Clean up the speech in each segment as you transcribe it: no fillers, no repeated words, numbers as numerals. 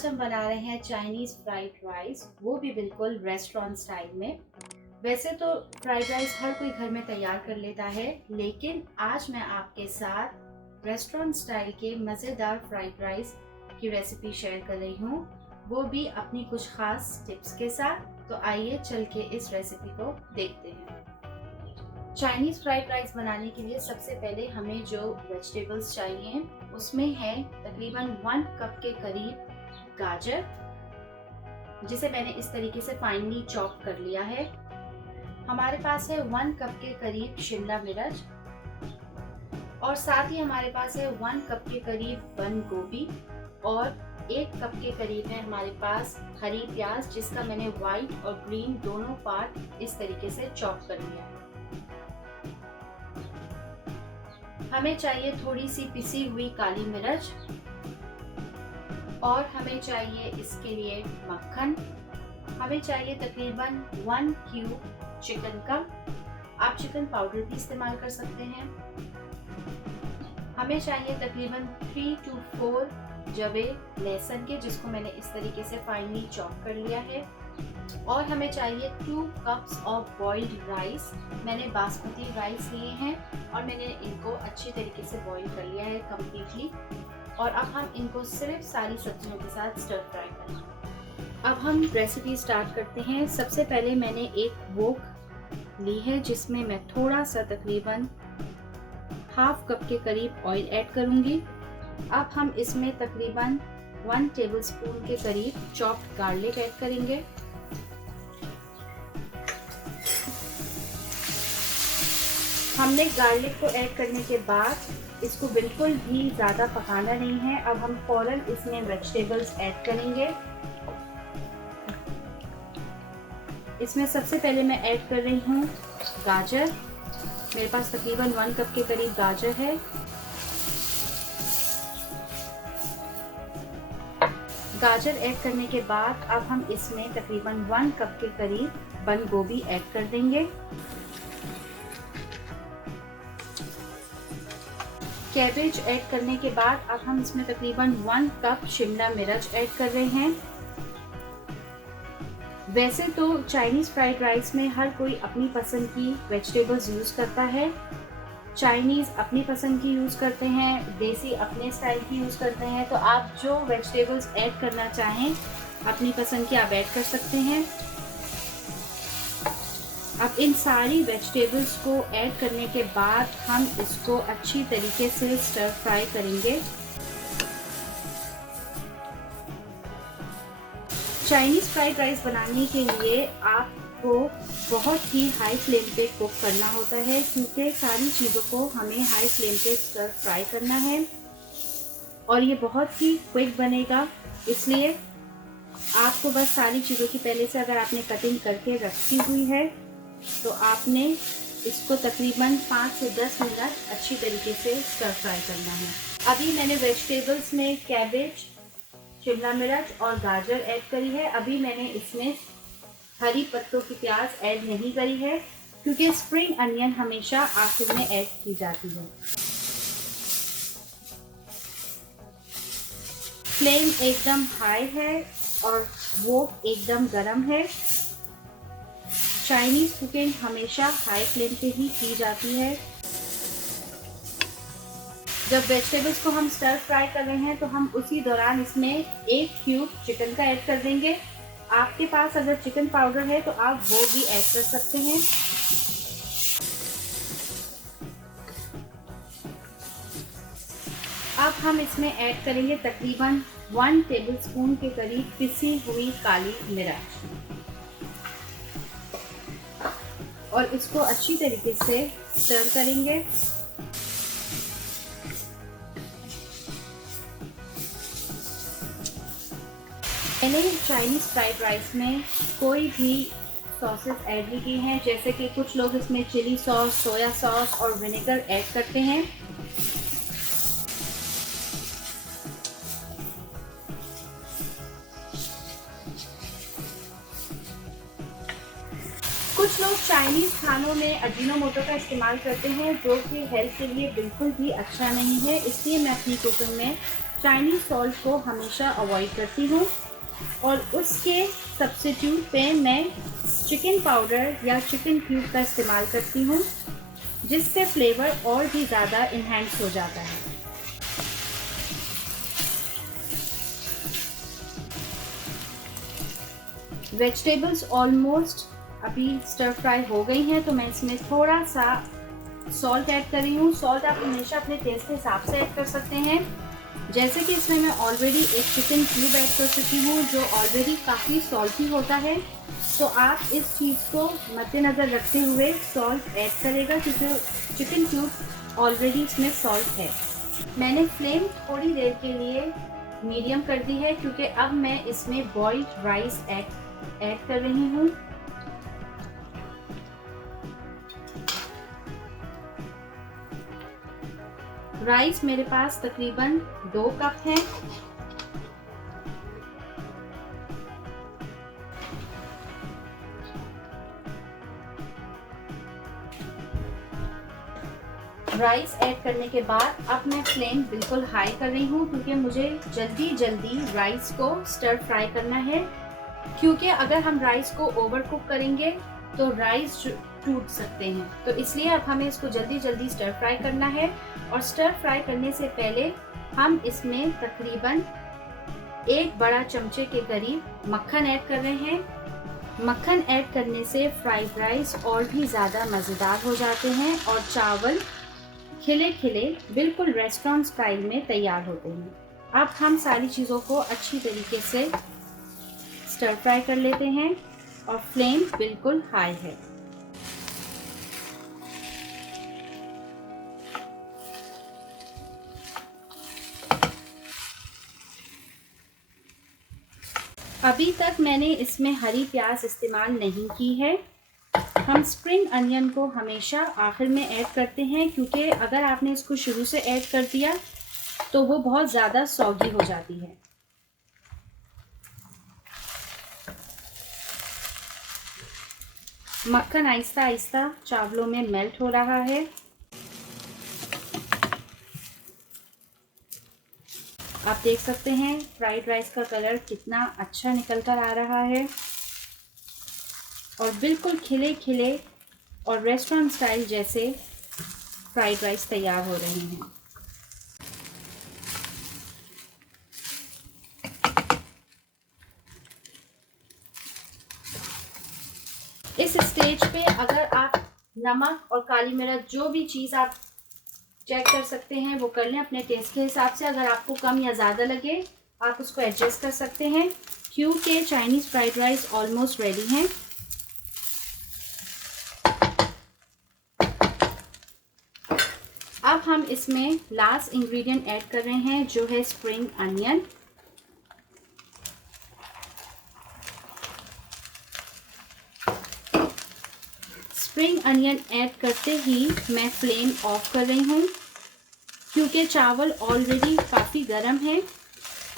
आज हम बना रहे हैं चाइनीज़ फ्राइड राइस, वो भी बिल्कुल रेस्टोरेंट स्टाइल में। वैसे तो फ्राइड राइस हर कोई घर में तैयार कर लेता है, लेकिन आज मैं आपके साथ रेस्टोरेंट स्टाइल के मज़ेदार फ्राइड राइस की रेसिपी शेयर कर रही हूँ, वो भी अपनी कुछ ख़ास टिप्स के साथ। तो आइए चल के इस रेसिपी को देखते हैं। चाइनीज़ फ्राइड राइस बनाने के लिए सबसे पहले हमें जो वेजिटेबल्स चाहिए उसमें है तकरीबन 1 कप के करीब गाजर, जिसे मैंने इस तरीके से फाइनली चॉप कर लिया है। हमारे पास है 1 कप के करीब शिमला मिर्च और साथ ही हमारे पास है 1 कप के करीब बंद गोभी और 1 कप के करीब है हमारे पास हरी प्याज, जिसका मैंने व्हाइट और ग्रीन दोनों पार्ट इस तरीके से चॉप कर लिया है। हमें चाहिए थोड़ी सी पिसी हुई काली मिर्च और हमें चाहिए इसके लिए मक्खन। हमें चाहिए तकरीबन 1 क्यूब चिकन का, आप चिकन पाउडर भी इस्तेमाल कर सकते हैं। हमें चाहिए तकरीबन 3 to 4 जवे लहसुन के, जिसको मैंने इस तरीके से फाइनली चॉप कर लिया है। और हमें चाहिए 2 कप्स ऑफ बॉइल्ड राइस। मैंने बासमती राइस लिए हैं और मैंने इनको अच्छी तरीके से बॉईल कर लिया है कम्प्लीटली। और अब हम इनको सिर्फ सारी सब्जियों के साथ स्टर फ्राई करेंगे। अब हम रेसिपी स्टार्ट करते हैं। सबसे पहले मैंने एक वोक ली है, जिसमें मैं थोड़ा सा तकरीबन हाफ कप के करीब ऑयल ऐड करूंगी। अब हम इसमें तकरीबन 1 टेबलस्पून के करीब चॉप्ड गार्लिक ऐड करेंगे। हमने गार्लिक को ऐड करने के बाद इसको बिल्कुल भी ज़्यादा पकाना नहीं है। अब हम फौरन इसमें वेजिटेबल्स ऐड करेंगे। इसमें सबसे पहले मैं ऐड कर रही हूँ गाजर। मेरे पास तकरीबन 1 कप के करीब गाजर है। गाजर ऐड करने के बाद अब हम इसमें तकरीबन 1 कप के करीब बंद गोभी ऐड कर देंगे। कैबेज ऐड करने के बाद अब हम इसमें तकरीबन 1 कप शिमला मिर्च ऐड कर रहे हैं। वैसे तो चाइनीज़ फ्राइड राइस में हर कोई अपनी पसंद की वेजिटेबल्स यूज़ करता है। चाइनीज़ अपनी पसंद की यूज़ करते हैं, देसी अपने स्टाइल की यूज़ करते हैं। तो आप जो वेजिटेबल्स ऐड करना चाहें अपनी पसंद की आप ऐड कर सकते हैं। अब इन सारी वेजिटेबल्स को ऐड करने के बाद हम इसको अच्छी तरीके से स्टर फ्राई करेंगे। चाइनीज़ फ्राइड राइस बनाने के लिए आपको बहुत ही हाई फ्लेम पे कुक करना होता है, क्योंकि सारी चीज़ों को हमें हाई फ्लेम पे स्टर फ्राई करना है और ये बहुत ही क्विक बनेगा। इसलिए आपको बस सारी चीज़ों की पहले से अगर आपने कटिंग करके रखी हुई है तो आपने इसको तकरीबन 5 से 10 मिनट अच्छी तरीके से स्टर फ्राई करना है। अभी मैंने वेजिटेबल्स में कैबेज, शिमला मिर्च और गाजर ऐड करी है। अभी मैंने इसमें हरी पत्तों की प्याज ऐड नहीं करी है, क्योंकि स्प्रिंग अनियन हमेशा आखिर में ऐड की जाती है। फ्लेम एकदम हाई है और वो एकदम गर्म है। चाइनीज़ कुकिंग हमेशा हाई फ्लेम पे ही की जाती है। जब वेजिटेबल्स को हम स्टर फ्राई कर रहे हैं तो हम उसी दौरान इसमें 1 क्यूब चिकन का ऐड कर देंगे। आपके पास अगर चिकन पाउडर है तो आप वो भी ऐड कर सकते हैं। अब हम इसमें ऐड करेंगे तकरीबन 1 टेबलस्पून के करीब पिसी हुई काली मिर्च और इसको अच्छी तरीके से स्टर करेंगे। मैंने चाइनीज़ फ्राइड राइस में कोई भी सॉसेस ऐड नहीं की हैं, जैसे कि कुछ लोग इसमें चिली सॉस, सोया सॉस और विनेगर ऐड करते हैं। कुछ लोग चाइनीज़ खानों में अजीनोमोटो का इस्तेमाल करते हैं, जो कि हेल्थ के लिए बिल्कुल भी अच्छा नहीं है। इसलिए मैं अपनी कुकिंग में चाइनीज़ सॉल्ट को हमेशा अवॉइड करती हूँ और उसके सब्स्टिट्यूट पे मैं चिकन पाउडर या चिकन क्यूब का इस्तेमाल करती हूँ, जिससे फ्लेवर और भी ज़्यादा इन्हेंस हो जाता है। वेजिटेबल्स ऑलमोस्ट अभी स्टर फ्राई हो गई हैं, तो मैं इसमें थोड़ा सा सॉल्ट ऐड कर रही हूँ। सॉल्ट आप हमेशा अपने टेस्ट के हिसाब से ऐड कर सकते हैं। जैसे कि इसमें मैं ऑलरेडी एक चिकन क्यूब ऐड कर चुकी हूँ जो ऑलरेडी काफ़ी सॉल्टी होता है, तो आप इस चीज़ को मद्देनज़र रखते हुए सॉल्ट ऐड करेगा, क्योंकि चिकन क्यूब ऑलरेडी इसमें सॉल्ट है। मैंने फ्लेम थोड़ी देर के लिए मीडियम कर दी है, क्योंकि अब मैं इसमें बॉइल्ड राइस ऐड कर रही हूँ। राइस मेरे पास तकरीबन 2 कप है। राइस ऐड करने के बाद अब मैं फ्लेम बिल्कुल हाई कर रही हूँ, क्योंकि मुझे जल्दी जल्दी राइस को स्टर फ्राई करना है। क्योंकि अगर हम राइस को ओवर कुक करेंगे तो राइस टूट सकते हैं, तो इसलिए अब हमें इसको जल्दी जल्दी स्टर फ्राई करना है। और स्टर फ्राई करने से पहले हम इसमें तकरीबन 1 बड़ा चमचे के करीब मक्खन ऐड कर रहे हैं। मक्खन ऐड करने से फ्राइड राइस और भी ज़्यादा मज़ेदार हो जाते हैं और चावल खिले खिले बिल्कुल रेस्टोरेंट स्टाइल में तैयार होते हैं। अब हम सारी चीज़ों को अच्छी तरीके से स्टर फ्राई कर लेते हैं और फ्लेम बिल्कुल हाई है। अभी तक मैंने इसमें हरी प्याज इस्तेमाल नहीं की है। हम स्प्रिंग अनियन को हमेशा आखिर में ऐड करते हैं, क्योंकि अगर आपने इसको शुरू से ऐड कर दिया तो वो बहुत ज़्यादा सॉगी हो जाती है। मक्खन आहिस्ता आहिस्ता चावलों में मेल्ट हो रहा है। आप देख सकते हैं फ्राइड राइस का कलर कितना अच्छा निकल कर आ रहा है और बिल्कुल खिले खिले और रेस्टोरेंट स्टाइल जैसे फ्राइड राइस तैयार हो रहे हैं। इस स्टेज पे अगर आप नमक और काली मिर्च जो भी चीज़ आप चेक कर सकते हैं वो कर लें अपने टेस्ट के हिसाब से। अगर आपको कम या ज़्यादा लगे आप उसको एडजस्ट कर सकते हैं, क्योंकि Chinese fried rice almost ready हैं। अब हम इसमें लास्ट इंग्रेडिएंट ऐड कर रहे हैं, जो है spring onion. Spring onion add करते ही मैं फ्लेम ऑफ कर रही हूँ, क्योंकि चावल ऑलरेडी काफ़ी गर्म है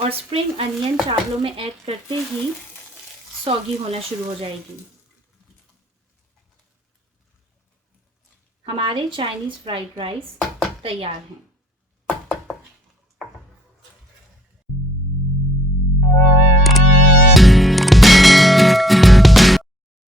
और स्प्रिंग अनियन चावलों में ऐड करते ही सॉगी होना शुरू हो जाएगी। हमारे चाइनीज़ फ्राइड राइस तैयार हैं।